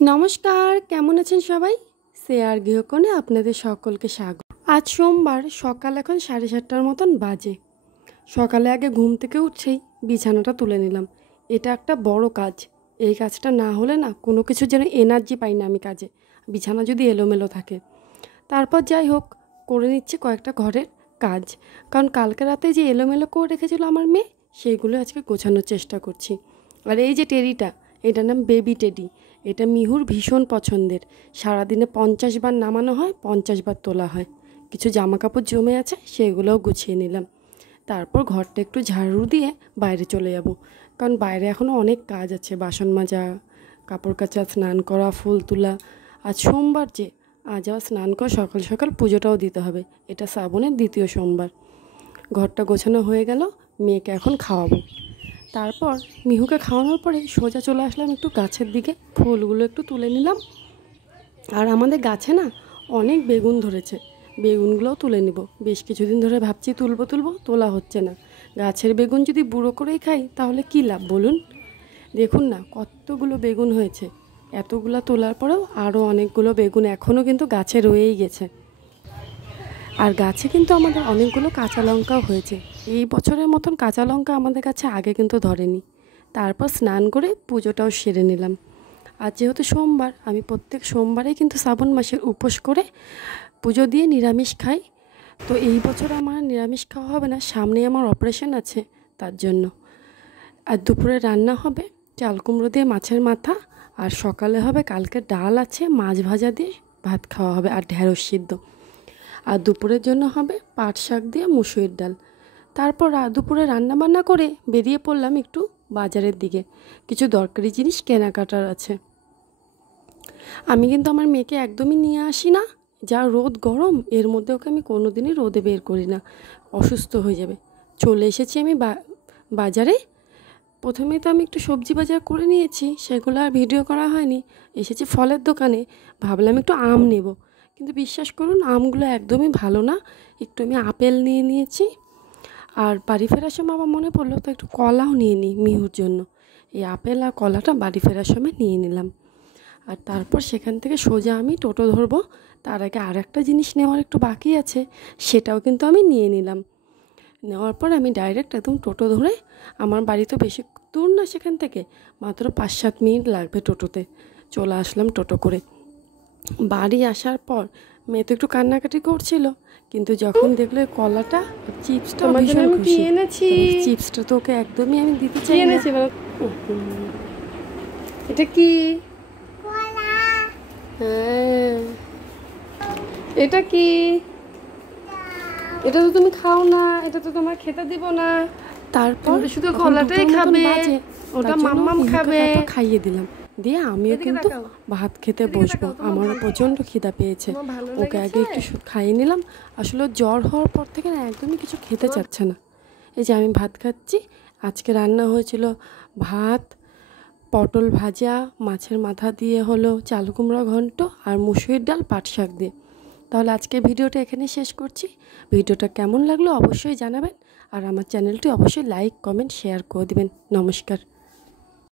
নমস্কার, কেমন আছেন সবাই? শেয়ার গৃহকোণে আপনাদের সকলকে স্বাগত। আজ সোমবার, সকাল এখন 7:30টার মতন বাজে। সকালে আগে ঘুম থেকে উঠেই বিছানাটা তুলে নিলাম। এটা একটা বড় কাজ। এই কাজটা না হলে না কোনো কিছু যেন এনার্জি পাই না আমি কাজে, বিছানা যদি এলোমেলো থাকে। তারপর যাই হোক করে নিচ্ছে কয়েকটা ঘরের কাজ, কারণ কালকে রাতে যে এলোমেলো করে রেখেছিল আমার মেয়ে, সেইগুলো আজকে গোছানোর চেষ্টা করছি। আর এই যে টেডিটা, এটার নাম বেবি টেডি। এটা মিহুর ভীষণ পছন্দের। সারাদিনে 50 বার নামানো হয়, 50 বার তোলা হয়। কিছু জামা কাপড় জমে আছে, সেগুলোও গুছিয়ে নিলাম। তারপর ঘরটা একটু ঝাড়ু দিয়ে বাইরে চলে যাব, কারণ বাইরে এখনও অনেক কাজ আছে। বাসন মাজা, কাপড় কাচা, স্নান করা, ফুল তোলা। আজ সোমবার যে, আজ আবার স্নান করে সকাল সকাল পুজোটাও দিতে হবে। এটা শ্রাবণের দ্বিতীয় সোমবার। ঘরটা গোছানো হয়ে গেল, মেয়েকে এখন খাওয়াবো। তারপর মিহুকে খাওয়ানোর পরে সোজা চলে আসলাম একটু গাছের দিকে, ফুলগুলো একটু তুলে নিলাম। আর আমাদের গাছে না অনেক বেগুন ধরেছে, বেগুনগুলোও তুলে নিব। বেশ কিছুদিন ধরে ভাবছি তুলবো তোলা হচ্ছে না। গাছের বেগুন যদি বুড়ো করেই খাই তাহলে কী লাভ বলুন? দেখুন না কতগুলো বেগুন হয়েছে। এতগুলো তোলার পরেও আরও অনেকগুলো বেগুন এখনও কিন্তু গাছে রয়েই গেছে। আর গাছে কিন্তু আমাদের অনেকগুলো কাঁচা লঙ্কাও হয়েছে। এই বছরের মতন কাঁচা লঙ্কা আমাদের কাছে আগে কিন্তু ধরেনি। তারপর স্নান করে পুজোটাও সেরে নিলাম। আর যেহেতু সোমবার, আমি প্রত্যেক সোমবারেই কিন্তু শ্রাবণ মাসের উপোস করে পুজো দিয়ে নিরামিষ খাই। তো এই বছর আমার নিরামিষ খাওয়া হবে না, সামনেই আমার অপারেশন আছে, তার জন্য। আর দুপুরে রান্না হবে চাল কুমড়ো দিয়ে মাছের মাথা, আর সকালে হবে কালকে ডাল আছে, মাছ ভাজা দিয়ে ভাত খাওয়া হবে, আর ঢেঁড়স সিদ্ধ। আর দুপুরের জন্য হবে পাট শাক দিয়ে মুসুরির ডাল। তারপর দুপুরে রান্নাবান্না করে বেরিয়ে পড়লাম একটু বাজারের দিকে। কিছু দরকারি জিনিস কেনাকাটার আছে। আমি কিন্তু আমার মেয়েকে একদমই নিয়ে আসি না। যা রোদ গরম, এর মধ্যে ওকে আমি কোনো দিনই রোদে বের করি না, অসুস্থ হয়ে যাবে। চলে এসেছি আমি বাজারে। প্রথমে তো আমি একটু সবজি বাজার করে নিয়েছি, সেগুলো আর ভিডিও করা হয়নি। এসেছি ফলের দোকানে, ভাবলাম একটু আম নেব, কিন্তু বিশ্বাস করুন আমগুলো একদমই ভালো না। একটু আমি আপেল নিয়ে নিয়েছি। আর বাড়ি ফেরার সময় আমার মনে পড়লো তো একটু কলাও নিয়ে নিই মিহুর জন্য। এই আপেল আর কলাটা বাড়ি ফেরার সময় নিয়ে নিলাম। আর তারপর সেখান থেকে সোজা আমি টোটো ধরবো। তার আগে আর একটা জিনিস নেওয়ার একটু বাকি আছে, সেটাও কিন্তু আমি নিয়ে নিলাম। নেওয়ার পর আমি ডাইরেক্ট একদম টোটো ধরে, আমার বাড়ি তো বেশি দূর না সেখান থেকে, মাত্র 5-7 মিনিট লাগবে টোটোতে। চলে আসলাম টোটো করে। বাড়ি আসার পর মেয়ে তো একটু কান্নাকাটি করছিল, কিন্তু যখন দেখলো কলাটা, চিপসটা ভীষণ খুশি। চিপসটা তো ওকে একদমই আমি দিতে চাই না। এটা কি? হ্যাঁ, এটা কি? এটা তো তুমি খাও না, এটা তো তোমার খেতে দিব না। তারপর শুধু কলাটাই খাবে, ওটা মাম্মাম খাবে। খাইয়ে দিলাম, দিয়ে আমিও কিন্তু ভাত খেতে বসবো। আমারও প্রচণ্ড খিদা পেয়েছে। ওকে আগে একটু খাইয়ে নিলাম। আসলে জ্বর হওয়ার পর থেকে না একদমই কিছু খেতে চাচ্ছে না। এই যে আমি ভাত খাচ্ছি। আজকে রান্না হয়েছিল ভাত, পটল ভাজা, মাছের মাথা দিয়ে হলো চাল কুমড়া ঘন্ট, আর মুসুরির ডাল পাট শাক দিয়ে। তাহলে আজকে ভিডিওটা এখানে শেষ করছি। ভিডিওটা কেমন লাগলো অবশ্যই জানাবেন, আর আমার চ্যানেলটি অবশ্যই লাইক, কমেন্ট, শেয়ার করে দেবেন। নমস্কার।